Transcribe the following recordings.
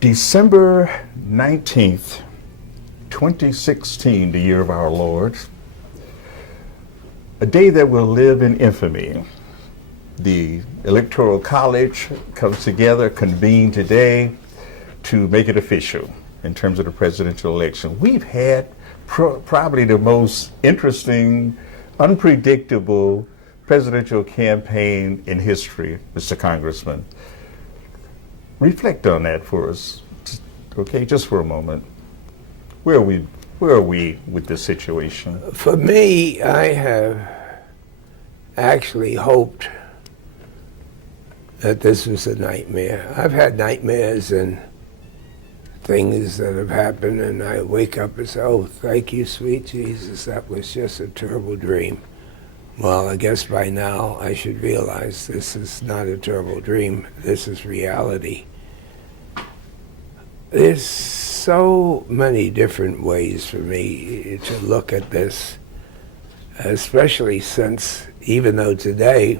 December 19th, 2016, the year of our Lord, a day that will live in infamy. The Electoral College comes together, convened today to make it official in terms of the presidential election. We've had probably the most interesting, unpredictable presidential campaign in history, Mr. Congressman. Reflect on that for us, okay, just for a moment. Where are we with this situation? For me, I have actually hoped that this was a nightmare. I've had nightmares and things that have happened, and I wake up and say, oh, thank you, sweet Jesus, that was just a terrible dream. Well, I guess by now I should realize this is not a terrible dream, this is reality. There's so many different ways for me to look at this, especially since, even though today,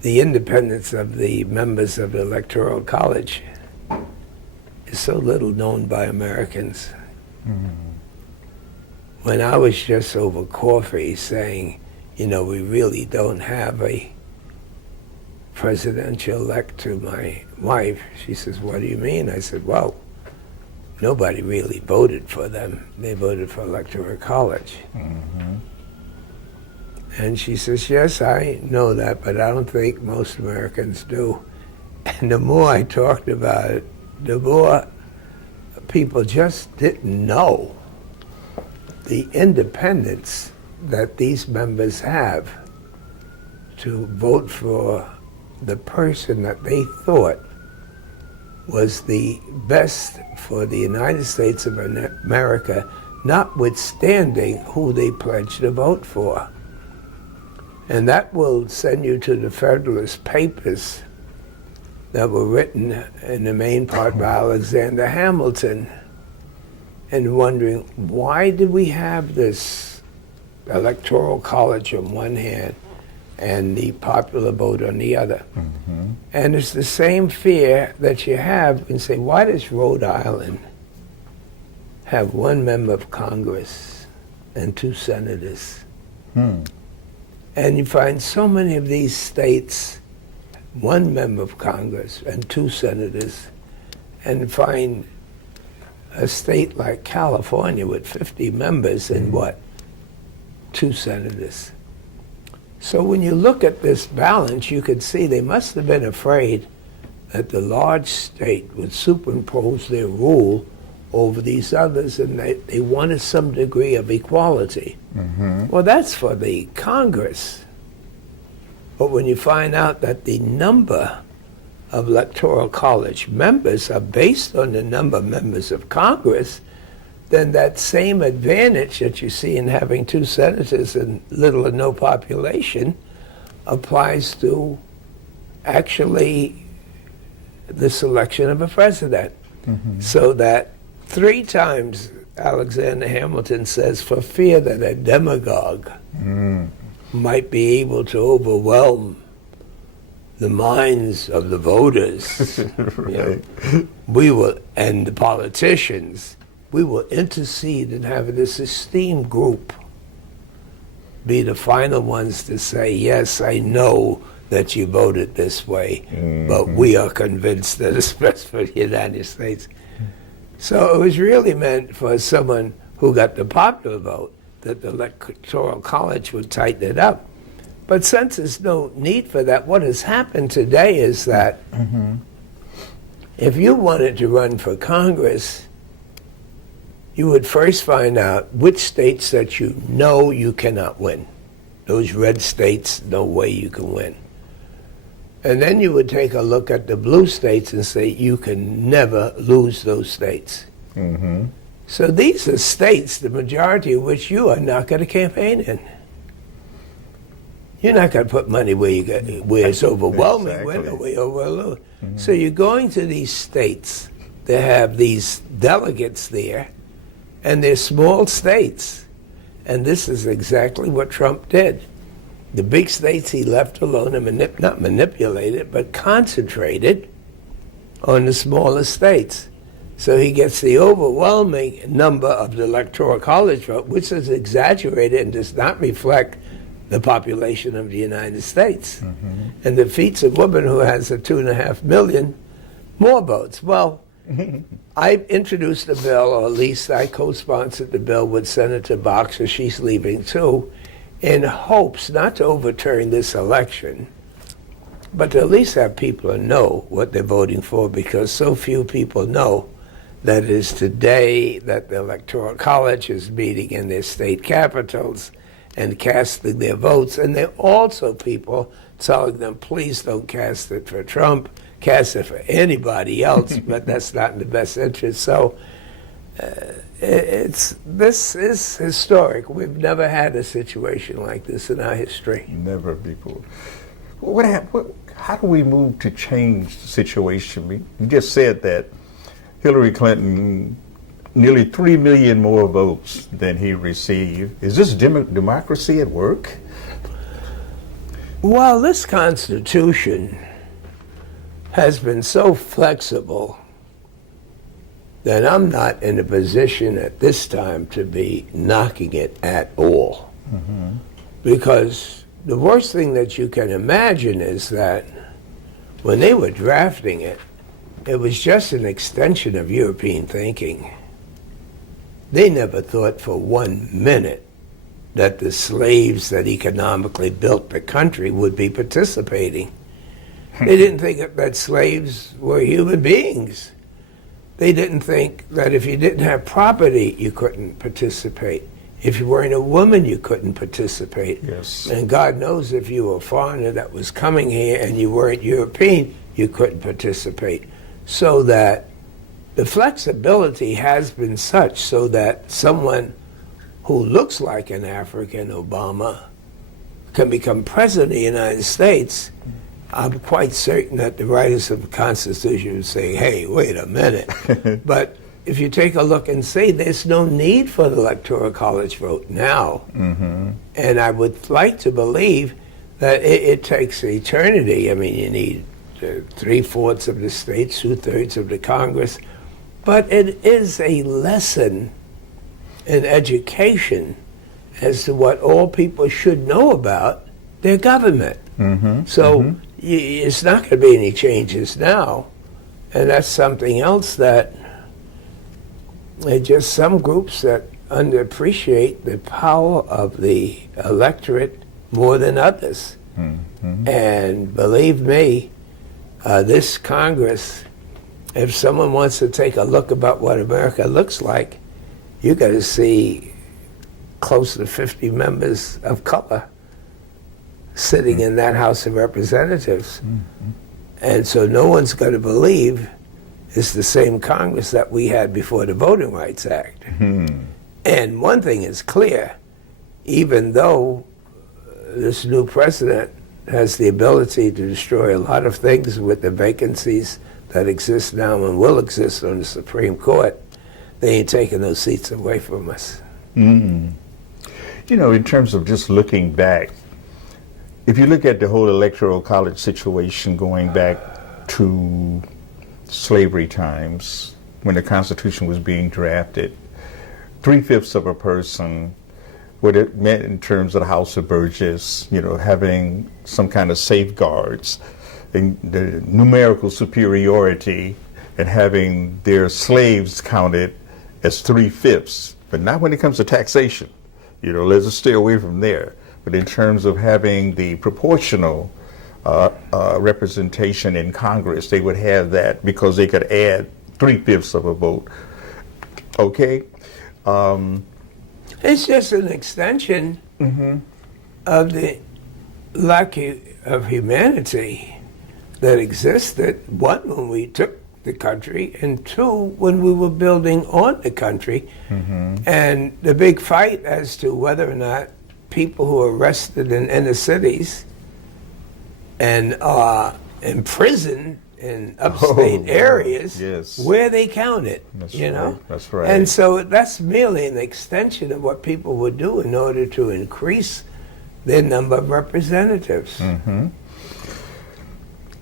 the independence of the members of the Electoral College is so little known by Americans. Mm-hmm. When I was just over coffee saying, we really don't have a presidential-elect to my wife, she says, what do you mean? I said, well, nobody really voted for them. They voted for Electoral College. Mm-hmm. And she says, yes, I know that, but I don't think most Americans do. And the more I talked about it, the more people just didn't know the independence that these members have to vote for the person that they thought was the best for the United States of America, notwithstanding who they pledged to vote for. And that will send you to the Federalist Papers that were written in the main part by Alexander Hamilton, and wondering, why did we have this Electoral College on one hand and the popular vote on the other? Mm-hmm. And it's the same fear that you have and say, why does Rhode Island have one member of Congress and 2 senators? And you find so many of these states, 1 member of Congress and 2 senators, and find a state like California with 50 members and 2 senators. So when you look at this balance, you could see they must have been afraid that the large state would superimpose their rule over these others, and they wanted some degree of equality. Mm-hmm. Well, that's for the Congress. But when you find out that the number of Electoral College members are based on the number of members of Congress, then that same advantage that you see in having 2 senators and little or no population applies to actually the selection of a president. Mm-hmm. So that 3 times Alexander Hamilton says, for fear that a demagogue might be able to overwhelm the minds of the voters, right. We will, and the politicians, we will intercede and have this esteemed group be the final ones to say, yes, I know that you voted this way, but we are convinced that it's best for the United States. So it was really meant for someone who got the popular vote, that the Electoral College would tighten it up. But since there's no need for that, what has happened today is that if you wanted to run for Congress, you would first find out which states that you know you cannot win. Those red states, no way you can win. And then you would take a look at the blue states and say, you can never lose those states. Mm-hmm. So these are states, the majority of which you are not going to campaign in. You're not going to put money where it's overwhelming, Exactly. where you overload. Mm-hmm. So you're going to these states that have these delegates there, and they're small states. And this is exactly what Trump did. The big states he left alone and not manipulated, but concentrated. on the smaller states. So he gets the overwhelming number of the Electoral College vote, which is exaggerated and does not reflect the population of the United States, and defeats a woman who has a 2.5 million more votes. Well, I introduced a bill, or at least I co-sponsored the bill with Senator Boxer, she's leaving too, in hopes not to overturn this election, but to at least have people know what they're voting for, because so few people know that it is today that the Electoral College is meeting in their state capitals and casting their votes. And there are also people telling them, please don't cast it for Trump, cast it for anybody else, but that's not in the best interest. So this is historic. We've never had a situation like this in our history. Never before. How do we move to change the situation? You just said that Hillary Clinton, nearly 3 million more votes than he received. Is this democracy at work? Well, this Constitution has been so flexible that I'm not in a position at this time to be knocking it at all. Because the worst thing that you can imagine is that when they were drafting it, it was just an extension of European thinking. They never thought for 1 minute that the slaves that economically built the country would be participating. They didn't think that slaves were human beings. They didn't think that if you didn't have property, you couldn't participate. If you weren't a woman, you couldn't participate. Yes. And God knows if you were a foreigner that was coming here and you weren't European, you couldn't participate. So that the flexibility has been such so that someone who looks like an African Obama can become president of the United States. I'm quite certain that the writers of the Constitution would say, hey, wait a minute. But if you take a look and say there's no need for the Electoral College vote now, and I would like to believe that it takes eternity. I mean, you need 3/4 of the states, 2/3 of the Congress, but it is a lesson in education as to what all people should know about their government. It's not going to be any changes now, and that's something else that just some groups that underappreciate the power of the electorate more than others. And believe me, this Congress, if someone wants to take a look about what America looks like, you got to see close to 50 members of color sitting in that House of Representatives. And so no one's going to believe it's the same Congress that we had before the Voting Rights Act. And one thing is clear, even though this new president has the ability to destroy a lot of things with the vacancies that exist now and will exist on the Supreme Court, they ain't taking those seats away from us. You know, in terms of just looking back, if you look at the whole Electoral College situation going back to slavery times, when the Constitution was being drafted, 3/5 of a person, what it meant in terms of the House of Burgess, you know, having some kind of safeguards, and the numerical superiority, and having their slaves counted as 3/5, but not when it comes to taxation. You know, let's just stay away from there. But in terms of having the proportional representation in Congress, they would have that because they could add 3/5 of a vote. Okay? It's just an extension of the lack of humanity that existed, one, when we took the country, and two, when we were building on the country. And the big fight as to whether or not people who are arrested in inner cities and are imprisoned in upstate areas, where they counted. That's you know? Right. That's right. And so that's merely an extension of what people would do in order to increase their number of representatives.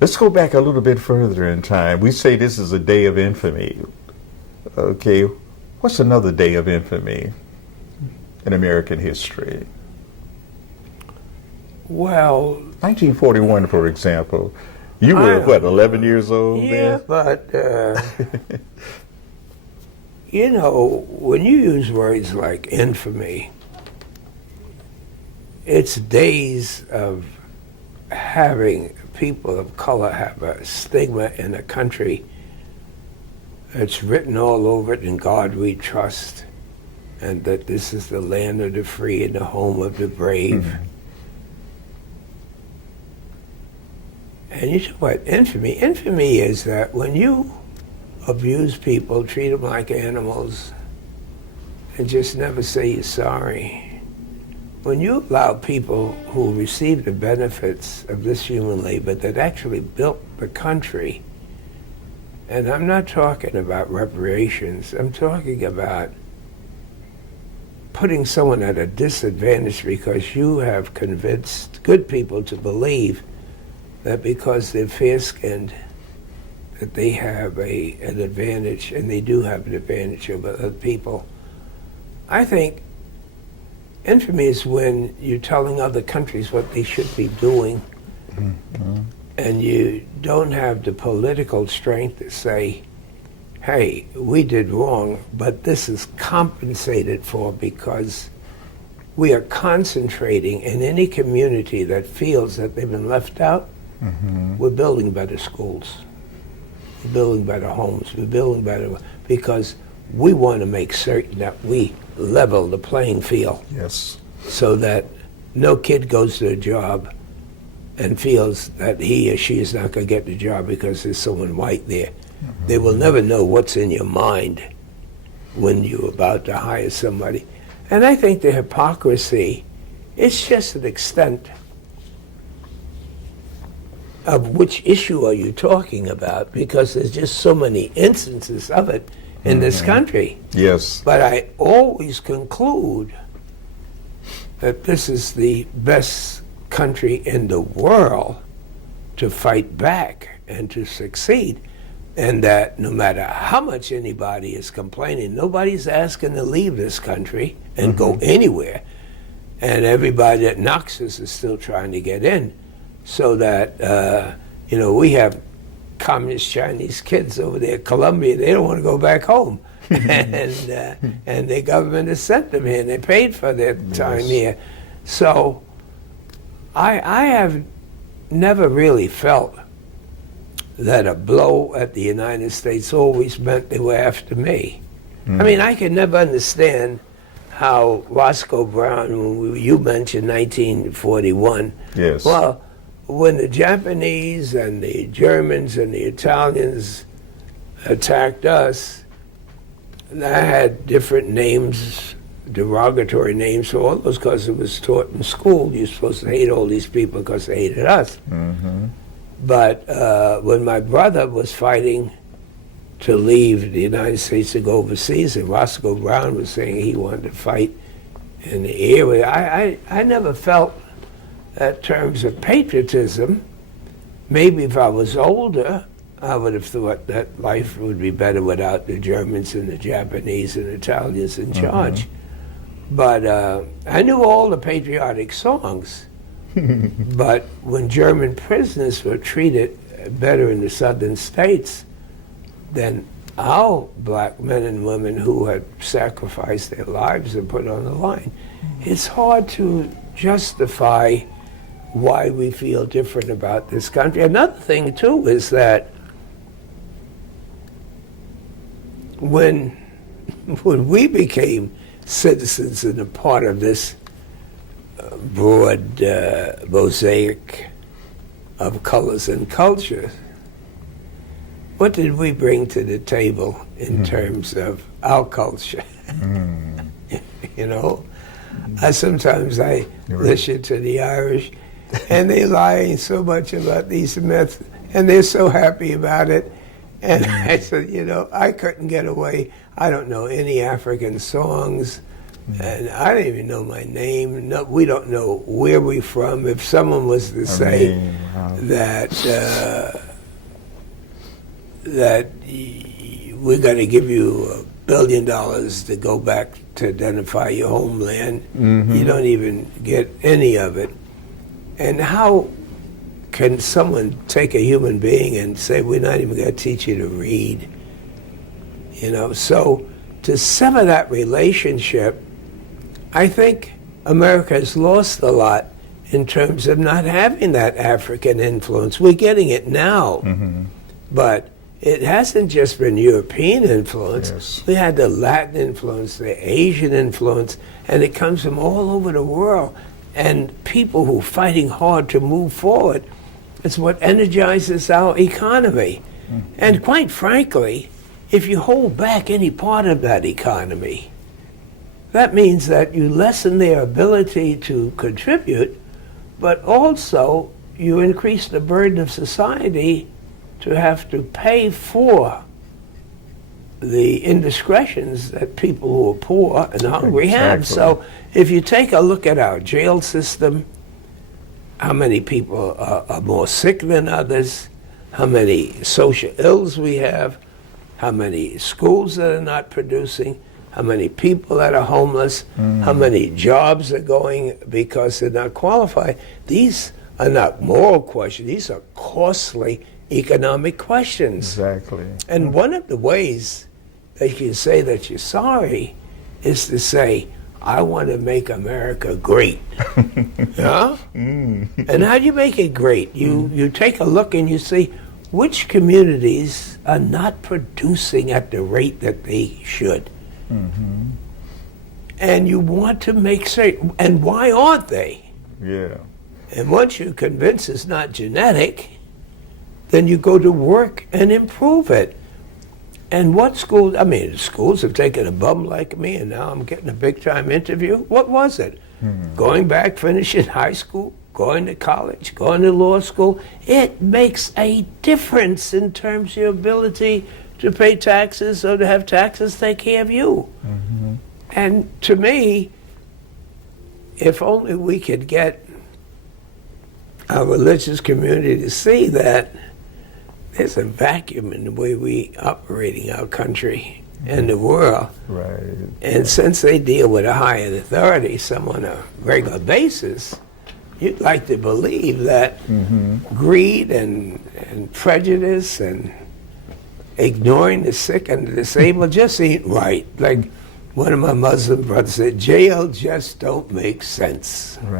Let's go back a little bit further in time. We say this is a day of infamy. Okay, what's another day of infamy in American history? Well, 1941, for example. You were, 11 years old yeah, then? but, you know, when you use words like infamy, it's days of having people of color have a stigma in a country that's written all over it, in God we trust, and that this is the land of the free and the home of the brave. Mm-hmm. And you talk about infamy. Infamy is that when you abuse people, treat them like animals, and just never say you're sorry, when you allow people who receive the benefits of this human labor that actually built the country, and I'm not talking about reparations, I'm talking about putting someone at a disadvantage because you have convinced good people to believe that because they're fair-skinned, that they have an advantage, and they do have an advantage over other people. I think infamy is when you're telling other countries what they should be doing, mm-hmm. and you don't have the political strength to say, hey, we did wrong, but this is compensated for because we are concentrating in any community that feels that they've been left out. Mm-hmm. We're building better schools. We're building better homes. We're building better because we want to make certain that we level the playing field. Yes. So that no kid goes to a job and feels that he or she is not going to get the job because there's someone white there. Mm-hmm. They will never know what's in your mind when you're about to hire somebody. And I think the hypocrisy, it's just an extent of which issue are you talking about, because there's just so many instances of it in mm-hmm. this country. Yes. But I always conclude that this is the best country in the world to fight back and to succeed, and that no matter how much anybody is complaining, nobody's asking to leave this country and mm-hmm. go anywhere, and everybody that knocks us is still trying to get in. So that, you know, we have communist Chinese kids over there, Colombia, they don't want to go back home. and the government has sent them here, and they paid for their time here. So I have never really felt that a blow at the United States always meant they were after me. Mm. I mean, I could never understand how Roscoe Brown, when you mentioned 1941, yes. Well, when the Japanese and the Germans and the Italians attacked us, I had different names, derogatory names for all those, because it was taught in school. You're supposed to hate all these people because they hated us. Mm-hmm. But when my brother was fighting to leave the United States to go overseas, and Roscoe Brown was saying he wanted to fight in the area, I never felt that terms of patriotism. Maybe if I was older, I would have thought that life would be better without the Germans and the Japanese and Italians in charge. Mm-hmm. But I knew all the patriotic songs. But when German prisoners were treated better in the southern states than our black men and women who had sacrificed their lives and put on the line, it's hard to justify why we feel different about this country. Another thing, too, is that when we became citizens and a part of this broad mosaic of colors and cultures, what did we bring to the table in terms of our culture? You know, sometimes I listen to the Irish, and they lie so much about these myths, and they're so happy about it. And I said, you know, I couldn't get away. I don't know any African songs. And I don't even know my name. No, we don't know where we're from. If someone was to say that we're going to give you $1 billion to go back to identify your homeland, you don't even get any of it. And how can someone take a human being and say, we're not even going to teach you to read? You know, so to sever that relationship, I think America has lost a lot in terms of not having that African influence. We're getting it now, but it hasn't just been European influence. Yes. We had the Latin influence, the Asian influence, and it comes from all over the world. And people who are fighting hard to move forward, it's what energizes our economy. And quite frankly, if you hold back any part of that economy, that means that you lessen their ability to contribute, but also you increase the burden of society to have to pay for the indiscretions that people who are poor and hungry have. So if you take a look at our jail system, how many people are more sick than others, how many social ills we have, how many schools that are not producing, how many people that are homeless, how many jobs are going because they're not qualified. These are not moral questions. These are costly economic questions. Exactly. And one of the ways that you can say that you're sorry is to say, I want to make America great. Yeah? And how do you make it great? You take a look and you see which communities are not producing at the rate that they should. And you want to make certain, and why aren't they? Yeah. And once you're convinced it's not genetic, then you go to work and improve it. And what schools, I mean, schools have taken a bum like me and now I'm getting a big time interview. What was it? Going back, finishing high school, going to college, going to law school. It makes a difference in terms of your ability to pay taxes or to have taxes take care of you. And to me, if only we could get our religious community to see that there's a vacuum in the way we operating our country and the world. Right. And since they deal with a higher authority, some on a regular basis, you'd like to believe that greed and prejudice and ignoring the sick and the disabled just ain't right. Like one of my Muslim brothers said, jail just don't make sense. Right.